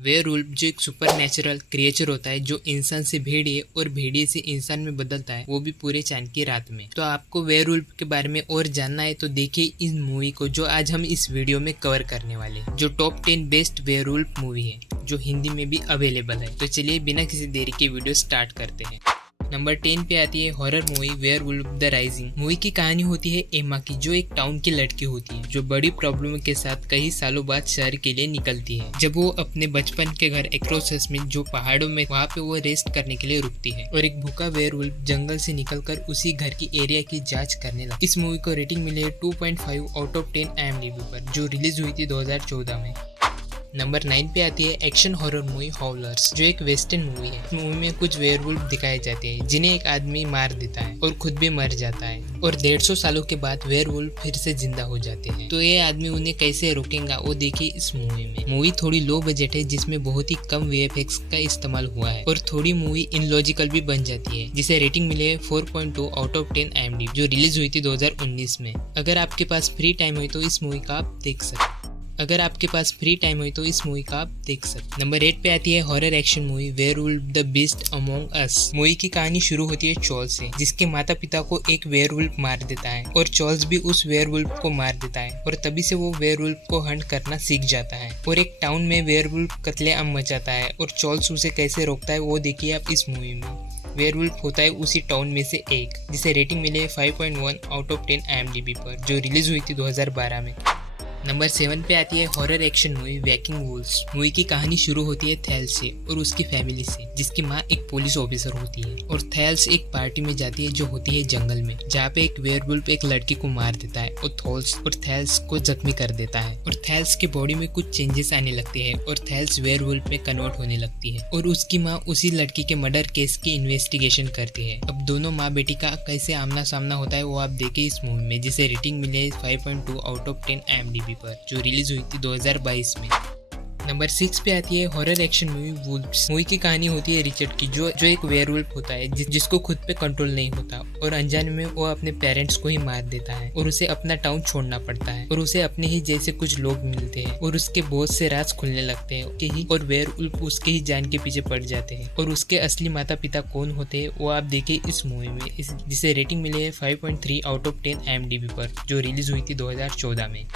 Werewolf जो एक super natural creature होता है जो इंसान से भेड़िए और भेड़िए से इंसान में बदलता है, वो भी पूरे चांद की रात में। तो आपको वेयरवुल्फ के बारे में और जानना है तो देखिए इस मूवी को जो आज हम इस वीडियो में कवर करने वाले हैं, जो टॉप 10 बेस्ट वेयरवुल्फ मूवी है जो हिंदी में भी अवेलेबल है। तो चलिए बिना किसी देरी के वीडियो स्टार्ट करते हैं। नंबर 10 पे आती है horror movie werewolf the rising. Movie की कहानी होती है एमा की, जो एक टाउन की लड़की होती है जो बड़ी प्रॉब्लम के साथ कई सालों बाद शहर के लिए निकलती है। जब वो अपने बचपन के घर एक्रोसस में जो पहाड़ों में, वहाँ पे वो रेस्ट करने के लिए रुकती है और एक भूखा वेयरवुल्फ जंगल से निकलकर उसी घर की एरिया की जांच करने लगा। इस मूवी को रेटिंग मिली है 2.5 आउट ऑफ 10 IMDb पर, जो रिलीज हुई थी 2014 में। नंबर 9 पे आती है एक्शन हॉरर मूवी हॉवलर्स, जो एक वेस्टर्न मूवी है। इस मूवी में कुछ वेयरवुल्फ दिखाए जाते हैं जिन्हें एक आदमी मार देता है और खुद भी मर जाता है और 150 सालों के बाद वेयरवुल्फ फिर से जिंदा हो जाते हैं। तो ये आदमी उन्हें कैसे रोकेगा वो देखिए इस मूवी में। मूवी थोड़ी लो बजट है जिसमें बहुत ही कम VFX का इस्तेमाल हुआ है और थोड़ी मूवी इनलॉजिकल भी बन जाती है, जिसे रेटिंग मिली है 4.2 आउट ऑफ 10 IMDb, जो रिलीज हुई थी 2019 में। अगर आपके पास फ्री टाइम हो तो इस मूवी का आप देख सकते। नंबर 8 पे आती है horror action movie werewolf the beast among us. Movie की कहानी शुरू होती है चार्ल्स से, जिसके माता पिता को एक वेयरवुल्फ मार देता है और चार्ल्स भी उस वेयरवुल्फ को मार देता है और तभी से वो वेयरवुल्फ को हंट करना सीख जाता है और एक टाउन में वेयरवुल्फ कत्लेआम मचाता है और चार्ल्स उसे कैसे रोकता है वो देखिए आप इस मूवी में। वेयरवुल्फ होता है उसी टाउन में से एक, जिसे रेटिंग मिली है 5.1 आउट ऑफ 10 IMDb पर, जो रिलीज हुई थी 2012 में। नंबर 7 पे आती है horror action movie Viking wolves. Movie की कहानी शुरू होती है थैल्स से और उसकी फैमिली से, जिसकी माँ एक पुलिस ऑफिसर होती है और थैल्स एक पार्टी में जाती है जो होती है जंगल में, जहाँ पे एक वेयरवुल्फ एक लड़की को मार देता है और थैल्स को जख्मी कर देता है और थैल्स की बॉडी में कुछ चेंजेस आने लगते हैं और थैल्स वेयरवुल्फ में कन्वर्ट होने लगती है और उसकी माँ उसी लड़की के मर्डर केस की इन्वेस्टिगेशन करती है। अब दोनों माँ बेटी का कैसे आमना सामना होता है वो आप देखिए इस मूवी में, जिसे रेटिंग मिले 5.2 आउट ऑफ 10 IMDb पर, जो रिलीज हुई थी 2022 में। नंबर 6 पे आती है horror action movie Wolves. Movie की कहानी होती है रिचर्ड की, जो एक वेयरवुल्फ होता है जिसको खुद पे कंट्रोल नहीं होता और अनजाने में वो अपने पेरेंट्स को ही मार देता है और उसे अपना टाउन छोड़ना पड़ता है और उसे अपने ही जैसे कुछ लोग मिलते हैं और उसके बहुत से राज खुलने लगते हैं और वेयरवुल्फ उसके ही जान के पीछे पड़ जाते हैं और उसके असली माता पिता कौन होते हैं वो आप देखिए इस मूवी में, जिसे रेटिंग मिली है 5.3 आउट ऑफ 10 IMDb पर, जो रिलीज हुई थी 2014 में।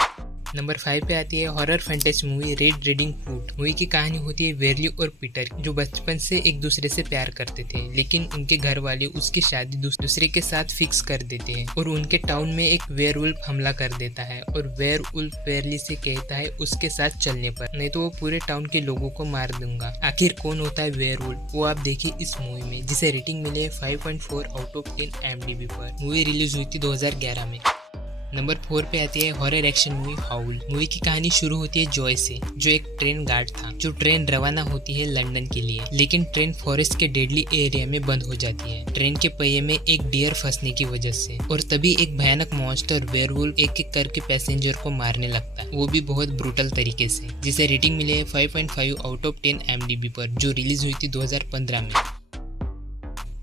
नंबर 5 पे आती है horror fantasy movie red reading hood. Movie की कहानी होती है वेरली और पीटर, जो बचपन से एक दूसरे से प्यार करते थे, लेकिन उनके घर वाले उसकी शादी दूसरे के साथ फिक्स कर देते हैं और उनके टाउन में एक वेयरवुल्फ हमला कर देता है और वेयरवुल्फ वेरली से कहता है उसके साथ चलने पर, नहीं तो वो पूरे टाउन के लोगों को मार दूंगा। आखिर कौन होता है वेयरवुल्फ वो आप देखिए इस मूवी में, जिसे रेटिंग मिली है 5.4 आउट ऑफ 10 IMDb पर। मूवी रिलीज हुई थी 2011 में। नंबर 4 पे आती है हॉरर एक्शन मूवी हाउल। मूवी की कहानी शुरू होती है जॉय से, जो एक ट्रेन गार्ड था, जो ट्रेन रवाना होती है लंदन के लिए, लेकिन ट्रेन फॉरेस्ट के डेडली एरिया में बंद हो जाती है ट्रेन के पहिए में एक डियर फंसने की वजह से, और तभी एक भयानक मॉन्स्टर वेयरवुल्फ एक एक करके पैसेंजर को मारने लगता है, वो भी बहुत ब्रूटल तरीके से, जिसे रेटिंग मिली है 5.5 आउट ऑफ 10 IMDb पर, जो रिलीज हुई थी 2015 में।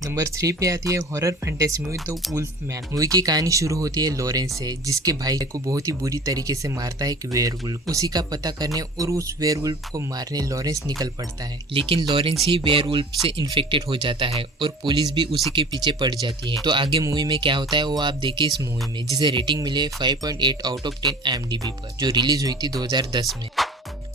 नंबर 3 पे आती है horror fantasy movie the wolf man. Movie की कहानी शुरू होती है लॉरेंस से, जिसके भाई को बहुत ही बुरी तरीके से मारता है एक वेयरवुल्फ। उसी का पता करने और उस वेयरवुल्फ को मारने लॉरेंस निकल पड़ता है, लेकिन लॉरेंस ही वेयरवुल्फ से इन्फेक्टेड हो जाता है और पुलिस भी उसी के पीछे पड़ जाती है। तो आगे मूवी में क्या होता है वो आप देखिए इस मूवी में, जिसे रेटिंग मिले 5.8 आउट ऑफ 10 IMDb पर, जो रिलीज हुई थी 2010 में।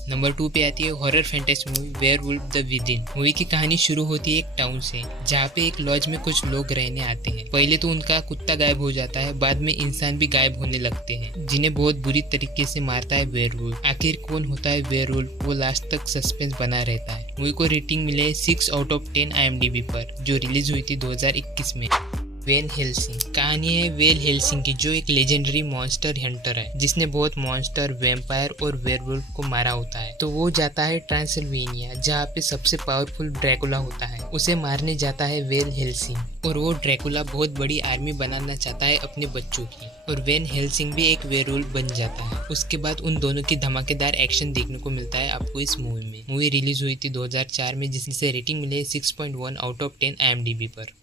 नंबर 2 पे आती है horror fantasy movie werewolf the within. Movie की कहानी शुरू होती है एक टाउन से, जहाँ पे एक लॉज में कुछ लोग रहने आते हैं। पहले तो उनका कुत्ता गायब हो जाता है, बाद में इंसान भी गायब होने लगते हैं, जिन्हें बहुत बुरी तरीके से मारता है वेयरवुल्फ। आखिर कौन होता है वेयरवुल्फ वो लास्ट तक सस्पेंस बना रहता है। मूवी को रेटिंग मिले 6 आउट ऑफ 10 IMDb पर, जो रिलीज हुई थी 2021 में। When Helsing. कहानी है वेन हेल्सिंग की, जो एक लेजेंडरी मॉन्स्टर हंटर है, जिसने बहुत मॉन्स्टर, वैम्पायर और वेयरवुल्फ को मारा होता है। तो वो जाता है ट्रांसिल्वेनिया, जहाँ पे सबसे पावरफुल ड्रैकुला होता है, उसे मारने जाता है वेन हेल्सिंग। और वो ड्रैकुला बहुत बड़ी आर्मी बनाना चाहता है अपने बच्चों की, और वेन हेल्सिंग भी एक वेयरवुल्फ बन जाता है। उसके बाद उन दोनों की धमाकेदार एक्शन देखने को मिलता है आपको इस मूवी में। मूवी रिलीज हुई थी 2004 में, जिससे रेटिंग मिले 6.1 आउट ऑफ 10 IMDb पर।